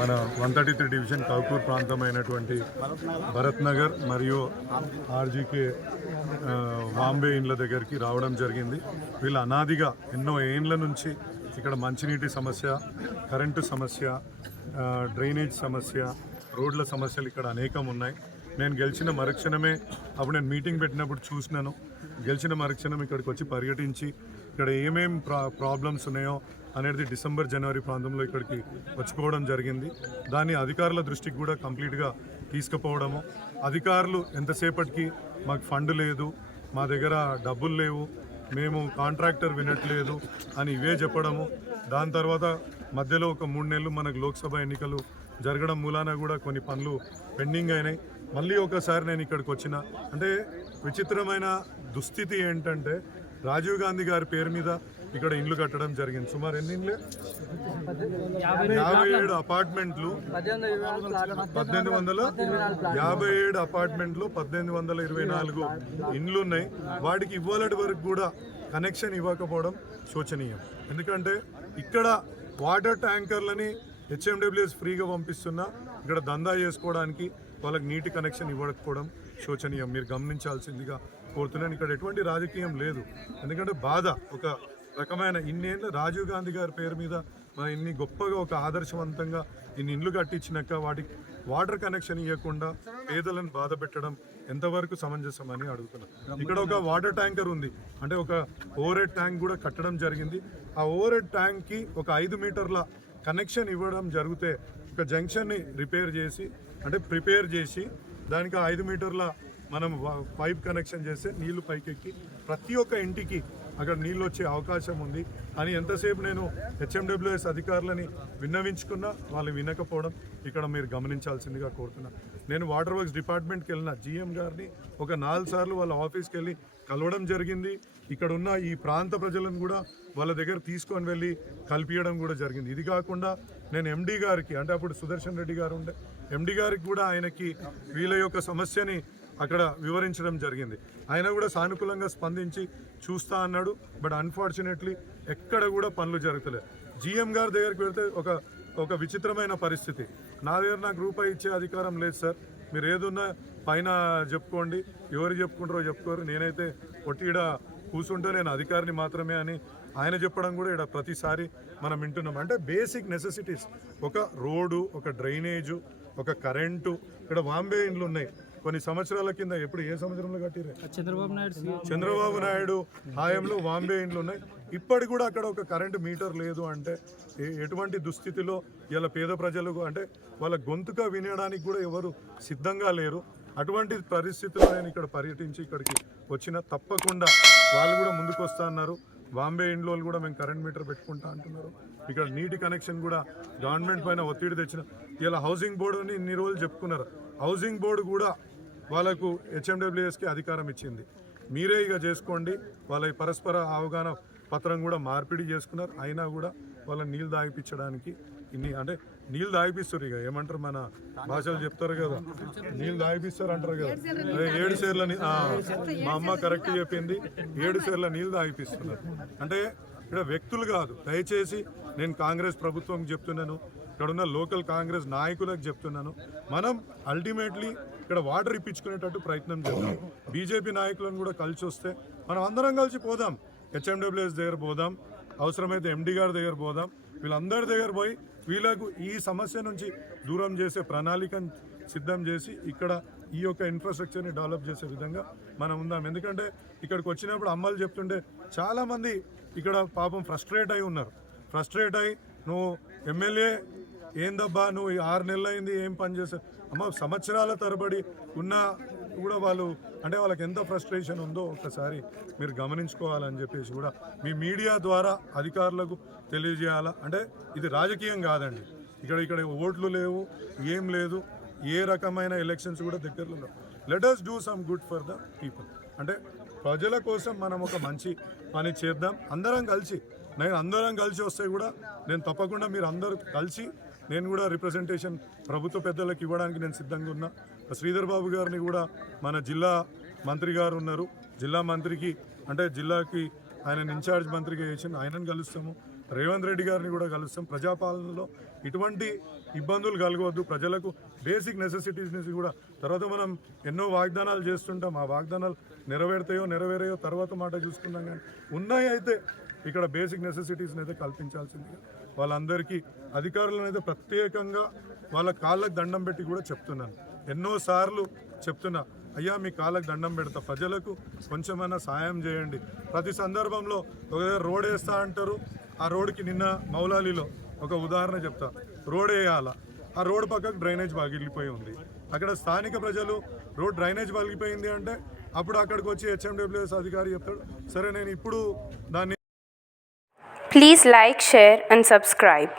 మన one thirty three division Kowkur ప్రాంతమైనటువంటి Bharat Nagar మరియు RGK Vambay ఇండ్ల దగ్గరికి రావడం జరిగింది. వీళ్ళు అనాదిగా ఎన్నో ఏండ్ల నుంచి ఇక్కడ మంచినీటి సమస్య కరెంటు సమస్య డ్రైనేజ్ సమస్య రోడ్ల సమస్యలు ఇక్కడ అనేకం ఉన్నాయి. నేను గెలిచిన మరుక్షణమే అప్పుడు నేను మీటింగ్ పెట్టినప్పుడు చూసినాను. గెలిచిన మరుక్షణం ఇక్కడికి వచ్చి పర్యటించి ఇక్కడ ఏమేం ప్రా ప్రాబ్లమ్స్ ఉన్నాయో అనేది డిసెంబర్ జనవరి ప్రాంతంలో ఇక్కడికి వచ్చిపోవడం జరిగింది. దాన్ని అధికారుల దృష్టికి కూడా కంప్లీట్గా తీసుకుపోవడము. అధికారులు ఎంతసేపటికి మాకు ఫండ్ లేదు మా దగ్గర డబ్బులు లేవు మేము కాంట్రాక్టర్ వినట్లేదు అని ఇవే చెప్పడము. దాని తర్వాత మధ్యలో ఒక మూడు నెలలు మనకు లోక్సభ ఎన్నికలు జరగడం మూలాన కూడా కొన్ని పనులు పెండింగ్ అయినాయి. మళ్ళీ ఒకసారి నేను ఇక్కడికి వచ్చిన. అంటే విచిత్రమైన దుస్థితి ఏంటంటే రాజీవ్ గాంధీ గారి పేరు మీద ఇక్కడ ఇండ్లు కట్టడం జరిగింది. సుమారు ఎన్ని ఇండ్లు? యాభై ఏడు అపార్ట్మెంట్లు. పద్దెనిమిది వందల యాభై ఏడు అపార్ట్మెంట్లు పద్దెనిమిది వందల ఇరవై నాలుగు ఇండ్లు ఉన్నాయి. వాటికి ఇవ్వాలటి వరకు కూడా కనెక్షన్ ఇవ్వకపోవడం శోచనీయం. ఎందుకంటే ఇక్కడ వాటర్ ట్యాంకర్లని హెచ్ఎండబ్ల్యూఎస్ ఫ్రీగా పంపిస్తున్నా ఇక్కడ దందా చేసుకోవడానికి వాళ్ళకి నీటి కనెక్షన్ ఇవ్వకపోవడం శోచనీయం. మీరు గమనించాల్సిందిగా కోరుతున్నాను. ఇక్కడ ఎటువంటి రాజకీయం లేదు. ఎందుకంటే బాధ ఒక రకమైన ఇన్నేళ్ళు రాజీవ్ గాంధీ గారి పేరు మీద ఇన్ని గొప్పగా ఒక ఆదర్శవంతంగా ఇన్ని ఇండ్లు కట్టించినాక వాటికి వాటర్ కనెక్షన్ ఇవ్వకుండా పేదలను బాధ పెట్టడం ఎంతవరకు సమంజసం అని అడుగుతున్నాను ఇక్కడ ఒక వాటర్ ట్యాంకర్ ఉంది. అంటే ఒక ఓవర్ హెడ్ ట్యాంక్ కూడా కట్టడం జరిగింది. ఆ ఓవర్ హెడ్ ట్యాంక్కి ఒక ఐదు మీటర్ల కనెక్షన్ ఇవ్వడం జరిగితే ఒక జంక్షన్ని రిపేర్ చేసి అంటే ప్రిపేర్ చేసి దానికి ఐదు మీటర్ల మనం పైప్ కనెక్షన్ చేస్తే నీళ్ళు పైకెక్కి ప్రతి ఒక్క ఇంటికి అక్కడ నీళ్ళు వచ్చే అవకాశం ఉంది. అని ఎంతసేపు నేను హెచ్ఎండబ్ల్యూఎస్ అధికారులని విన్నవించుకున్నా వాళ్ళు వినకపోవడం ఇక్కడ మీరు గమనించాల్సిందిగా కోరుతున్నా. నేను వాటర్ వర్క్స్ డిపార్ట్మెంట్కి వెళ్ళిన జీఎం గారిని ఒక నాలుగు సార్లు వాళ్ళ ఆఫీస్కి వెళ్ళి కలవడం జరిగింది. ఇక్కడ ఉన్న ఈ ప్రాంత ప్రజలను కూడా వాళ్ళ దగ్గర తీసుకొని వెళ్ళి కల్పించడం కూడా జరిగింది. ఇది కాకుండా నేను ఎండి గారికి అంటే అప్పుడు సుదర్శన్ రెడ్డి గారు ఉండే ఎండి గారికి కూడా ఆయనకి వీళ్ళ యొక్క సమస్యని అక్కడ వివరించడం జరిగింది. ఆయన కూడా సానుకూలంగా స్పందించి చూస్తా అన్నాడు. బట్ అన్ఫార్చునేట్లీ ఎక్కడ కూడా పనులు జరుగుతలేదు జిఎం గారి దగ్గరికి వెళ్తే ఒక ఒక విచిత్రమైన పరిస్థితి. నా దగ్గర నాకు రూపాయి ఇచ్చే అధికారం లేదు సార్. మీరు ఏదున్నా పైన చెప్పుకోండి. ఎవరు చెప్పుకుంటారో చెప్పుకోరు. నేనైతే ఒట్టిడ కూర్చుంటే నేను అధికారిని మాత్రమే అని ఆయన చెప్పడం కూడా ఇక్కడ ప్రతిసారి మనం వింటున్నాం. అంటే బేసిక్ నెసెసిటీస్ ఒక రోడ్డు ఒక డ్రైనేజు ఒక కరెంటు ఇక్కడ వాంబే ఇండ్లు ఉన్నాయి. కొన్ని సంవత్సరాల కింద ఎప్పుడు ఏ సంవత్సరంలో కట్టిరే చంద్రబాబు నాయుడు చంద్రబాబు నాయుడు హాయంలో వాంబే ఇండ్లు ఉన్నాయి. ఇప్పటికి కూడా అక్కడ ఒక కరెంటు మీటర్ లేదు అంటే ఎటువంటి దుస్థితిలో ఇలా పేద ప్రజలకు అంటే వాళ్ళ గొంతుగా వినడానికి కూడా ఎవరు సిద్ధంగా లేరు. అటువంటి పరిస్థితుల్లో నేను ఇక్కడ పర్యటించి ఇక్కడికి వచ్చిన తప్పకుండా వాళ్ళు కూడా ముందుకు వస్తా అన్నారు. బాంబే ఇండ్లో కూడా మేము కరెంట్ మీటర్ పెట్టుకుంటా అంటున్నారు. ఇక్కడ నీటి కనెక్షన్ కూడా గవర్నమెంట్ పైన ఒత్తిడి తెచ్చిన ఇలా హౌసింగ్ బోర్డు అని ఇన్ని రోజులు చెప్పుకున్నారు. హౌసింగ్ బోర్డు కూడా వాళ్ళకు హెచ్ఎండబ్ల్యూఎస్కి అధికారం ఇచ్చింది. మీరే ఇక చేసుకోండి. వాళ్ళ పరస్పర అవగాహన పత్రం కూడా మార్పిడి చేసుకున్నారు. అయినా కూడా వాళ్ళ నీళ్ళు దాగిపించడానికి ఇన్ని అంటే నీళ్ళు తాగిపిస్తారు ఇక. ఏమంటారు మన భాషలు చెప్తారు కదా. నీళ్ళు తాగిపిస్తారు అంటారు కదా. ఏడు సేర్ల మా అమ్మ కరెక్ట్ చెప్పింది. ఏడు సేర్ల నీళ్ళు తాగిపిస్తున్నారు. అంటే ఇక్కడ వ్యక్తులు కాదు. దయచేసి నేను కాంగ్రెస్ ప్రభుత్వం చెప్తున్నాను. ఇక్కడ ఉన్న లోకల్ కాంగ్రెస్ నాయకులకు చెప్తున్నాను. మనం అల్టిమేట్లీ ఇక్కడ వాటర్ ఇప్పించుకునేటట్టు ప్రయత్నం చేద్దాం. బీజేపీ నాయకులను కూడా కలిసి వస్తే మనం అందరం కలిసి పోదాం. హెచ్ఎండబ్ల్యూఎస్ దగ్గర పోదాం. అవసరమైతే ఎండి గారి దగ్గర పోదాం. వీళ్ళందరి దగ్గర పోయి వీళ్ళకు ఈ సమస్య నుంచి దూరం చేసే ప్రణాళికను సిద్ధం చేసి ఇక్కడ ఈ యొక్క ఇన్ఫ్రాస్ట్రక్చర్ని డెవలప్ చేసే విధంగా మనం ఉందాం. ఎందుకంటే ఇక్కడికి వచ్చినప్పుడు అమ్మలు చెప్తుంటే చాలామంది ఇక్కడ పాపం ఫ్రస్ట్రేట్ అయి ఉన్నారు. ఫ్రస్ట్రేట్ అయి నువ్వు ఎమ్మెల్యే ఏందబ్బా నువ్వు ఆరు నెలలు అయింది ఏం పని చేసావు? అమ్మ సంవత్సరాల తరబడి ఉన్న కూడా వాళ్ళు అంటే వాళ్ళకి ఎంత ఫ్రస్ట్రేషన్ ఉందో ఒకసారి మీరు గమనించుకోవాలని చెప్పేసి కూడా మీ మీడియా ద్వారా అధికారులకు తెలియజేయాలా? అంటే ఇది రాజకీయం కాదండి. ఇక్కడ ఇక్కడ ఓట్లు లేవు ఏం లేదు ఏ రకమైన ఎలక్షన్స్ కూడా దగ్గరలో లేవు. Let us do some good for the people అంటే ప్రజల కోసం మనం ఒక మంచి పని చేద్దాం. అందరం కలిసి నేను అందరం కలిసి వస్తే కూడా నేను తప్పకుండా మీరు అందరూ కలిసి నేను కూడా రిప్రజెంటేషన్ ప్రభుత్వ పెద్దలకు ఇవ్వడానికి నేను సిద్ధంగా ఉన్నా. శ్రీధర్ బాబు గారిని కూడా మన జిల్లా మంత్రి గారు ఉన్నారు. జిల్లా మంత్రికి అంటే జిల్లాకి ఆయన ఇన్ఛార్జ్ మంత్రిగా చేసి ఆయనను కలుస్తాము. రేవంత్ రెడ్డి గారిని కూడా కలుస్తాం. ప్రజాపాలనలో ఇటువంటి ఇబ్బందులు కలగవద్దు. ప్రజలకు బేసిక్ నెసెసిటీస్ నుంచి కూడా తర్వాత మనం ఎన్నో వాగ్దానాలు చేస్తుంటాం. ఆ వాగ్దానాలు నెరవేరుతాయో నెరవేరాయో తర్వాత మాట చూసుకుందాం కానీ ఉన్నాయి అయితే ఇక్కడ బేసిక్ నెసెసిటీస్ని అయితే కల్పించాల్సిందిగా వాళ్ళందరికీ అధికారులను అయితే ప్రత్యేకంగా వాళ్ళ కాళ్ళకు దండం పెట్టి కూడా చెప్తున్నాను. ఎన్నోసార్లు చెప్తున్నా అయ్యా మీ కాళ్ళకు దండం పెడతా. ప్రజలకు కొంచెమైనా సాయం చేయండి. ప్రతి సందర్భంలో ఒక దగ్గర రోడ్ వేస్తా అంటారు ఆ రోడ్కి నిన్న మౌలాలిలో ఒక ఉదాహరణ చెప్తా. రోడ్ వేయాల. ఆ రోడ్ పక్కకు డ్రైనేజ్ పగిలిపోయి ఉంది. అక్కడ స్థానిక ప్రజలు రోడ్ డ్రైనేజ్ పగిలిపోయింది అంటే అప్పుడు అక్కడికి వచ్చి హెచ్ఎండబ్ల్యూఎస్ అధికారి చెప్తాడు సరే నేను ఇప్పుడు దాన్ని please like share and subscribe